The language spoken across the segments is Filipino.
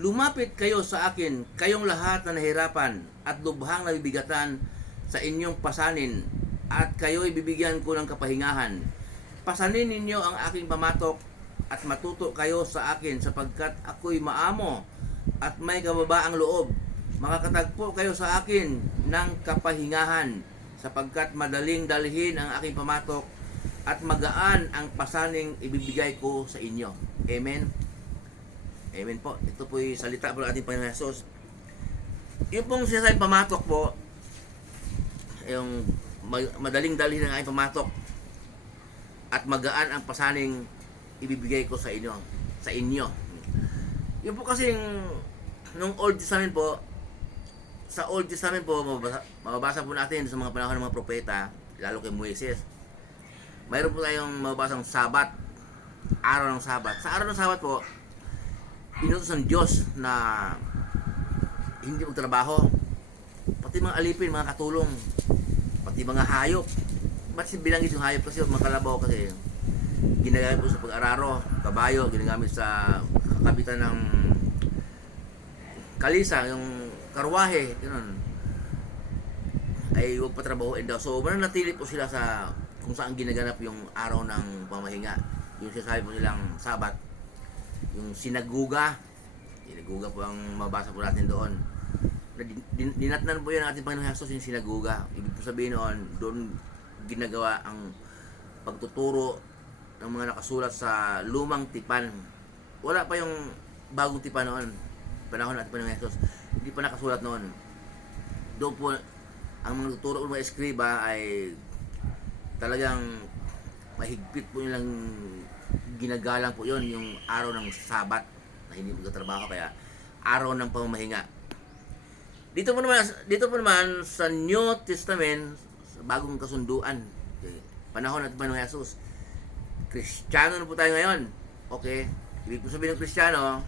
Lumapit kayo sa akin, kayong lahat na nahirapan at lubhang nabibigatan sa inyong pasanin, at kayo'y bibigyan ko ng kapahingahan. Pasanin ninyo ang aking pamatok at matuto kayo sa akin, sapagkat ako'y maamo at may kababaang loob. Makakatagpo kayo sa akin ng kapahingahan, sapagkat madaling dalhin ang aking pamatok at magaan ang pasaning ibibigay ko sa inyo. Amen. Amen po. Ito po'y salita po ng ating Panginoon Jesus. Yung pong sinasabing pamatok po, yung madaling dalhin ang aking pamatok at magaan ang pasaning ibibigay ko sa inyo. Sa inyo. Yung po kasing nung Old Testament po, sa Old Testament po, mababasa po natin sa mga panahon ng mga propeta, lalo kay Moises. Mayroon po tayong mababasang Sabat, araw ng Sabat. Sa araw ng Sabat po, inutos ng Diyos na hindi magtrabaho. Pati mga alipin, mga katulong, pati mga hayop. Ba't binanggit yung hayop? Kasi mga kalabaw kasi ginagamit po sa pag-araro, kabayo, ginagamit sa kakabitan ng kalisa, yung karwahe, yun, ay huwag patrabahoin daw. So, mananatili po sila sa kung saan ginaganap yung araw ng pamahinga. Yung sinasabi po nilang Sabat, yung sinaguga po ang mabasa po natin doon. Dinatnan po yan ng ating Panginoon Jesus, yung sinaguga. Ibig po sabihin noon, doon ginagawa ang pagtuturo ng mga nakasulat sa lumang tipan. Wala pa yung bagong tipan noon, panahon natin Panginoon Jesus. Hindi pa nakasulat noon. Doon po ang mga tuturo ng mga eskriba ay talagang mahigpit po nilang ginagalang po yon, yung araw ng Sabat na hindi magtatrabaho, kaya araw ng pamamahinga. Dito po naman sa New Testament, sa bagong kasunduan, panahon at Panginoon Jesus, Kristiyano na po tayo ngayon. Okay? Ibig po sabihin ng Kristiyano,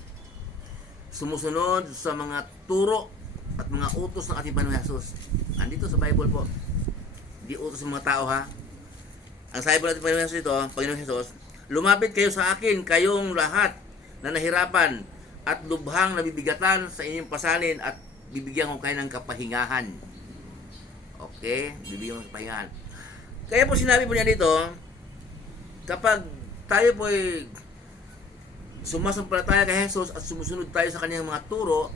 sumusunod sa mga turo at mga utos ng ating Panginoon Jesus. Andito sa Bible po. Hindi utos ng mga tao, ha. Ang sabi po natin Panginoon Jesus ito, Panginoon Jesus, lumapit kayo sa akin, kayong lahat na nahirapan at lubhang nabibigatan sa inyong pasanin, at bibigyan ko kayo ng kapahingahan. Okay? Bibigyan ko ng kapahingahan. Kaya po sinabi po niya dito, kapag tayo po ay sumasampalataya kay Jesus at sumusunod tayo sa kanyang mga turo,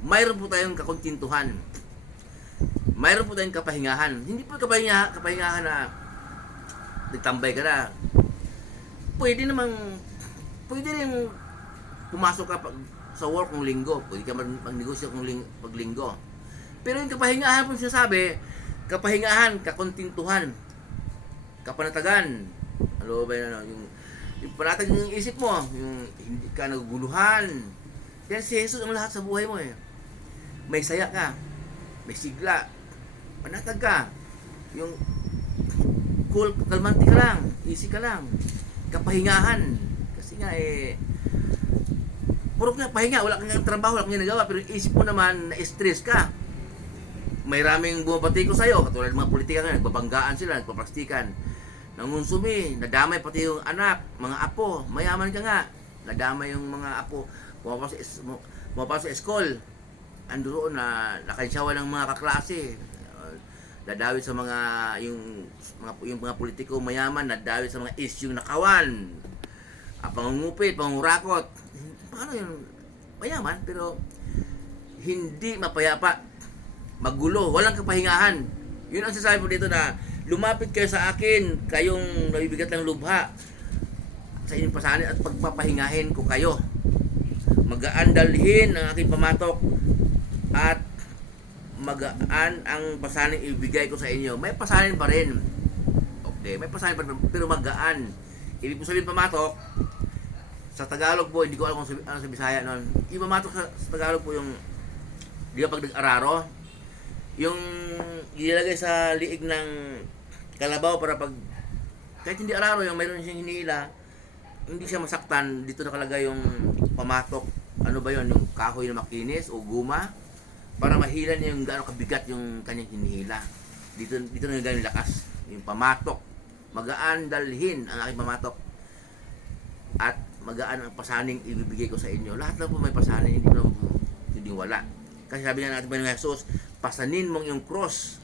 mayroon po tayong kakontintuhan. Mayroon po tayong kapahingahan. Hindi po kapahingahan na nagtambay ka na. Pwede rin pumasok ka sa work ng linggo. Pwede ka magnegosyo pag linggo. Pero yung kapahingahan po sinasabi, kapahingahan, kakontintuhan, kapanatagan. Ano ba yun? Yung panatag ng isip mo, yung hindi ka naguguluhan. Yan si Jesus ang lahat sa buhay mo eh. May saya ka, may sigla, panatag ka, yung cool, kalmante ka lang, easy ka lang, kapahingahan. Kasi nga puro nga pahinga, wala kang trabaho, wala kang ginagawa, pero isip mo naman na stress ka. May raming bumabati ko sa'yo, katulad ng mga politika nga, nagbabanggaan sila, nagpaplastikan, nangonsumi, nadamay pati yung anak, mga apo, mayaman ka nga, nadamay yung mga apo, pumapasok sa school, andoon na nakansyawa ng mga kaklase, dadawit sa mga yung mga politiko mayaman, nadawit sa mga issue nakawan, pangungupit, pangungurakot. Paano yun? Mayaman, pero hindi mapayapa, magulo, walang kapahingahan. Yun ang sasabi po dito na lumapit kayo sa akin, kayong nabibigat ng lubha sa inyong pasanin, at pagpapahingahin ko kayo. Magaan dalhin ang aking pamatok at magaan ang pasanin ibigay ko sa inyo. May pasanin pa rin. Okay, may pasanin pa rin, pero magaan. Ibig po sabihin pamatok, sa Tagalog po, hindi ko alam kung ano sa Bisaya noon. Yung pamatok sa Tagalog po yung, di ba pag nag-araro, yung ilalagay sa liig ng kalabaw para pag, kahit hindi araro, yung mayroon siyang hinihila, hindi siya masaktan. Dito nakalagay yung pamatok. Ano ba yun? Yung kahoy na makinis o guma, para mahila niya yung gaano kabigat yung kanyang hinihila. Dito na yung lakas. Yung pamatok. Magaan dalhin ang aking pamatok at magaan ang pasaning ibibigay ko sa inyo. Lahat na po may pasaning, hindi naman po hindi wala. Kasi sabi nga natin Panginoon Jesus, pasanin mong yung cross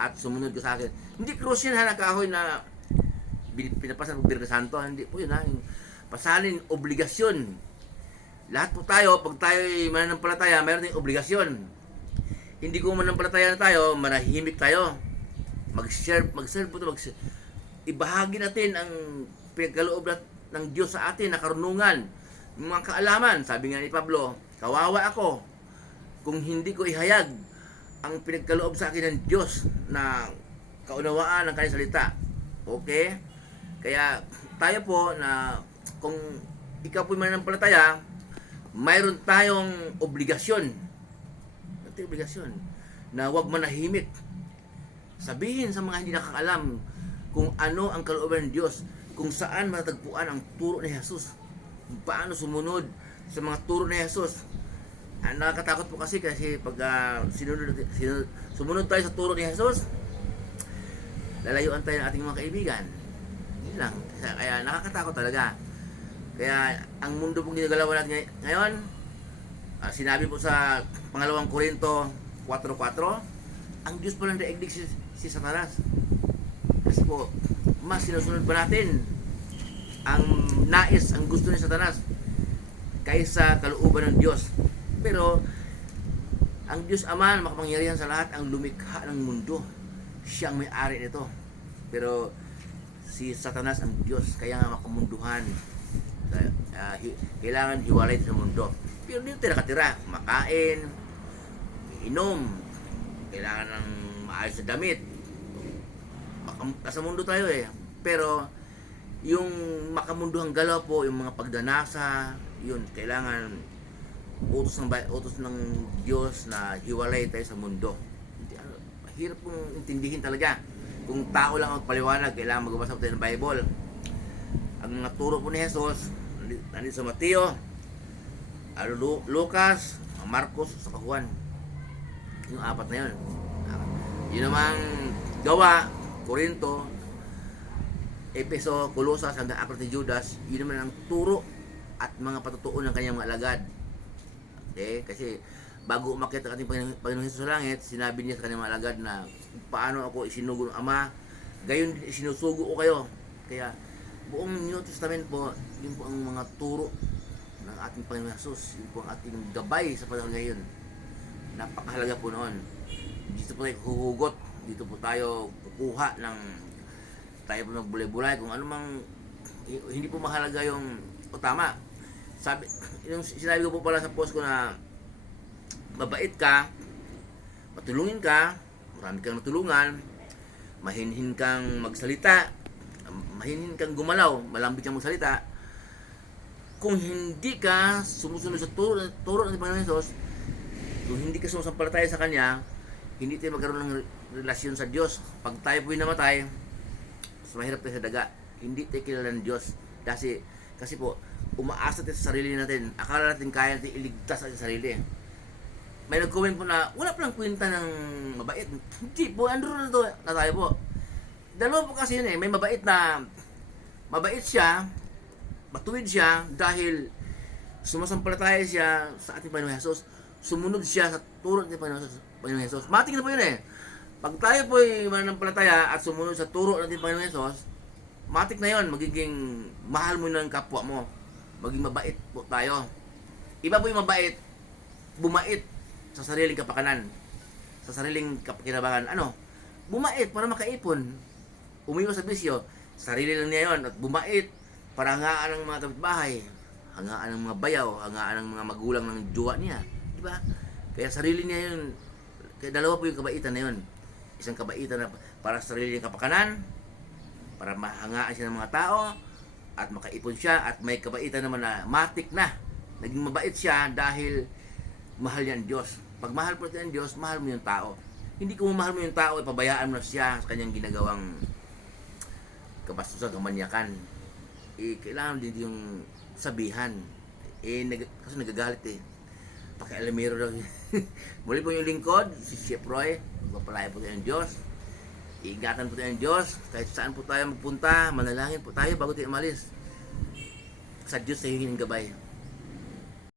at sumunod ka sa akin. Hindi cross yan ha, nakahoy na pinapasan ng Birka Santo. Hindi po yun ha. Yung pasanin, obligasyon. Lahat po tayo, pag tayo ay mananampalataya, mayroon tayong obligasyon. Hindi kung mananampalataya na tayo, manahimik tayo. Mag-serve po ito. Ibahagi natin ang pinagkaloob ng Diyos sa atin na karunungan, yung mga kaalaman. Sabi nga ni Pablo, kawawa ako kung hindi ko ihayag ang pinagkaloob sa akin ng Diyos na kaunawaan ng kanyang salita. Okay? Kaya tayo po na kung ikaw po mananampalataya, mayroon tayong obligasyon. Ito obligasyon na huwag manahimik. Sabihin sa mga hindi nakakaalam kung ano ang kalooban ng Diyos, kung saan matatagpuan ang turo ni Jesus, kung paano sumunod sa mga turo ni Jesus. Nakakatakot po kasi pag sumunod tayo sa turo ni Jesus, lalayuan tayo ng ating mga kaibigan. Yun lang. Kaya nakakatakot talaga. Kaya ang mundo pong ginagalawan natin ngayon, sinabi po sa pangalawang Korinto 4:4, ang Diyos po lang daigdig si Satanas. Kasi po, mas sinusunod pa natin ang nais, ang gusto ni Satanas kaysa kalooban ng Diyos. Pero ang Diyos Ama na makapangyarihan sa lahat, ang lumikha ng mundo, siya ang may-ari nito. Pero si Satanas ang Diyos, kaya nga makamunduhan. Kailangan hiwalay sa mundo. Pero dito tayo nakatira, makain, inom, kailangan ng maayos na damit. Nasa mundo tayo eh. Pero yung makamunduhang galaw po, yung mga pagdanasa, yun, kailangan utos ng Diyos na hiwalay tayo sa mundo. Mahirap pong intindihin talaga. Kung tao lang ang paliwanag, kailangan magbasa tayo ng Bible. Ang mga turo po ni Jesus, nandito sa Mateo, Lucas, Marcos, sa Juan. Yung apat na yun. Yun namang Gawa, Korinto, Epeso, Colosas, hanggang Aklat ni Judas, yun naman ang turo at mga patutuon ng kanyang mga alagad. Okay? Kasi bago umakyat ang ating Panginoon Jesus sa langit, sinabi niya sa kanyang mga alagad na paano ako isinugo ng Ama, gayon isinusugo ko kayo. Kaya buong New Testament po, yun po ang mga turo ng ating Panginoon Jesus. Yun po ang ating gabay sa panahon ngayon. Napakahalaga po noon. Dito po tayo huhugot. Dito po tayo kukuha ng tayo po magbulay-bulay kung ano mang hindi po mahalaga yung tama. Sabi, yung sinabi ko po pala sa post ko na mabait ka, matulungin ka, marami kang matulungan, mahinhin kang magsalita, mahinhin kang gumalaw, malambit kang magsalita. Kung hindi ka sumusunod sa turo ng Panginoon Jesus, kung hindi ka sumusampalataya sa Kanya, hindi tayo magkaroon ng relasyon sa Diyos. Pag tayo po'y namatay, mas mahirap tayo sa daga. Hindi tayo kilala ng Diyos. Kasi po, umaasa tayo sa sarili natin. Akala natin kaya natin iligtas ang sarili. May nag-comment po na, wala palang kwenta ng mabait. Hindi po, andun na tayo po. Dalawa po kasi yun eh. May mabait siya, matuwid siya, dahil sumasampalataya siya sa ating Panginoon Jesus. Sumunod siya sa turo ng Panginoon Jesus. Matik na po yun eh. Pag tayo po ay mananampalataya at sumunod sa turo ng Panginoon Jesus, matik na yun. Magiging mahal mo na ang kapwa mo. Maging mabait po tayo. Iba po yung mabait, bumait sa sariling kapakanan, sa sariling kapakinabangan. Bumait para makaipon. Umiwas sa bisyo. Sarili lang niya yun. At bumait para hangaan ng mga kapitbahay, hangaan ng mga bayaw, hangaan ng mga magulang ng jowa niya. Diba? Kaya sarili niya yun. Kaya dalawa po yung kabaitan na yun. Isang kabaitan na para sa sarili niyang kapakanan, para mahangaan siya ng mga tao, at makaipon siya, at may kabaitan naman na matik na. Naging mabait siya dahil mahal niya ang Diyos. Pag mahal po niya ang Diyos, mahal mo yung tao. Hindi kung mahal mo yung tao, ipabayaan mo na siya sa kanyang ginagawang kabastusan, kamanyakan. Kailangan din yung sabihan. Kasi nagagalit eh. Pakialamero daw. Muli po yung lingkod, si Chef Roy. Magpapalaya po tayo ng Diyos. Iingatan po tayo ng Diyos. Kahit saan po tayo magpunta, manalangin po tayo bago tayo umalis. sa Diyos sa hingin ng gabay.